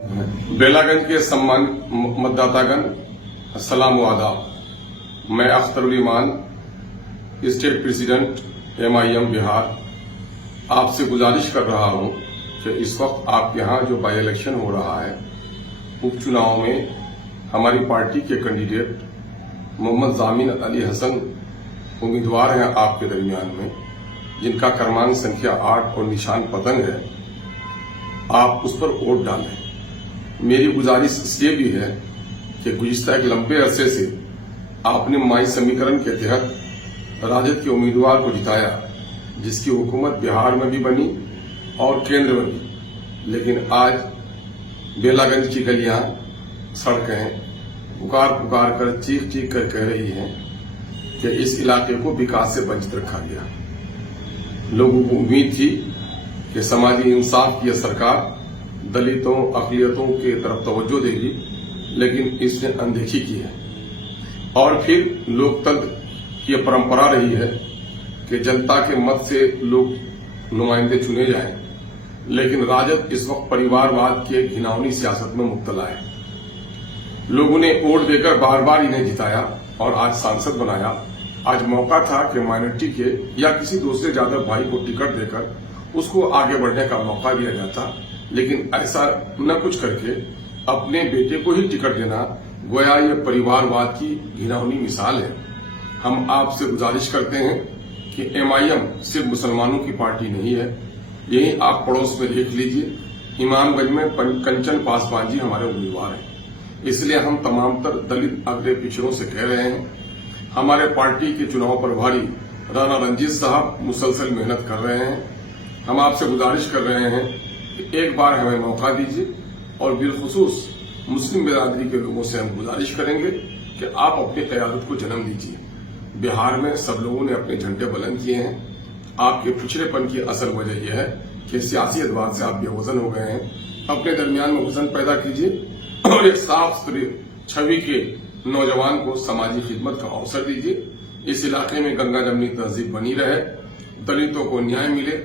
बेलागंज के सम्मानित मतदातागण, अस्सलाम आदाब। मैं अख्तरुल ईमान, स्टेट प्रेसिडेंट MIM बिहार, आपसे गुजारिश कर रहा हूं कि इस वक्त आप यहां जो बाई इलेक्शन हो रहा है, उपचुनाव में हमारी पार्टी के कैंडिडेट मोहम्मद जामिन अली हसन उम्मीदवार हैं आपके दरमियान में, जिनका क्रमांक संख्या 8 और निशान पतंग है। आप उस पर वोट डालें। मेरी गुजारिश इसलिए भी है कि गुज़िश्ता एक लंबे अरसे से आपने माई समीकरण के तहत राजद के उम्मीदवार को जिताया, जिसकी हुकूमत बिहार में भी बनी और केंद्र में भी। लेकिन आज बेलागंज की गलियां, सड़कें पुकार पुकार कर चीख चीख कर कह रही हैं कि इस इलाके को विकास से वंचित रखा गया। लोगों को उम्मीद थी कि समाजी इंसाफ की यह सरकार दलितों, अक़लियतों की तरफ तवज्जो देगी, लेकिन इसने अनदेखी की है। और फिर लोकतंत्र की यह परंपरा रही है कि जनता के मत से लोग नुमाइंदे चुने जाएं, लेकिन राजद इस वक्त परिवारवाद की घिनौनी सियासत में मुब्तला है। लोगों ने वोट देकर बार बार इन्हें जिताया और आज सांसद बनाया। आज मौका था कि माइनॉरिटी के या किसी दूसरे जादव भाई को टिकट देकर उसको आगे बढ़ने का मौका दिया जाता, लेकिन ऐसा न कुछ करके अपने बेटे को ही टिकट देना गोया ये परिवारवाद की घिनौनी मिसाल है। हम आपसे गुजारिश करते हैं कि MIM सिर्फ मुसलमानों की पार्टी नहीं है। यही आप पड़ोस में देख लीजिए, इमामगंज में कंचन पासवान जी हमारे उम्मीदवार हैं। इसलिए हम तमाम तर दलित अग्रणी पिछड़ों से कह रहे हैं, हमारे पार्टी के चुनाव प्रभारी राणा रंजीत साहब मुसलसल मेहनत कर रहे हैं। हम आपसे गुजारिश कर रहे हैं कि एक बार हमें मौका दीजिए, और बिलखुसूस मुस्लिम बिरादरी के लोगों से हम गुजारिश करेंगे कि आप अपनी क़यादत को जन्म दीजिए। बिहार में सब लोगों ने अपने झंडे बुलंद किए हैं। आपके पिछड़ेपन की असल वजह यह है कि सियासी एतबार से आप बेवजन हो गए हैं। अपने दरमियान में वजन पैदा कीजिए और एक साफ सुथरी छवि के नौजवान को समाजी खिदमत का अवसर दीजिए। इस इलाके में गंगा जमनी तहजीब बनी रहे, दलितों को न्याय मिले,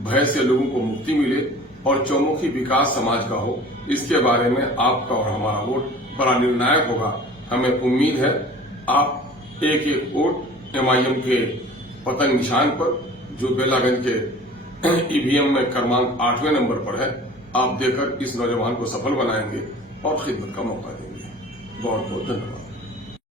भय से लोगों को मुक्ति मिले और चौमुखी विकास समाज का हो। इसके बारे में आपका और हमारा वोट बड़ा निर्णायक होगा। हमें उम्मीद है आप एक एक वोट MIM के पतंग निशान पर, जो बेलागंज के EVM में क्रमांक 8वें नंबर पर है, आप देकर इस नौजवान को सफल बनाएंगे और खिदमत का मौका देंगे। बहुत बहुत धन्यवाद।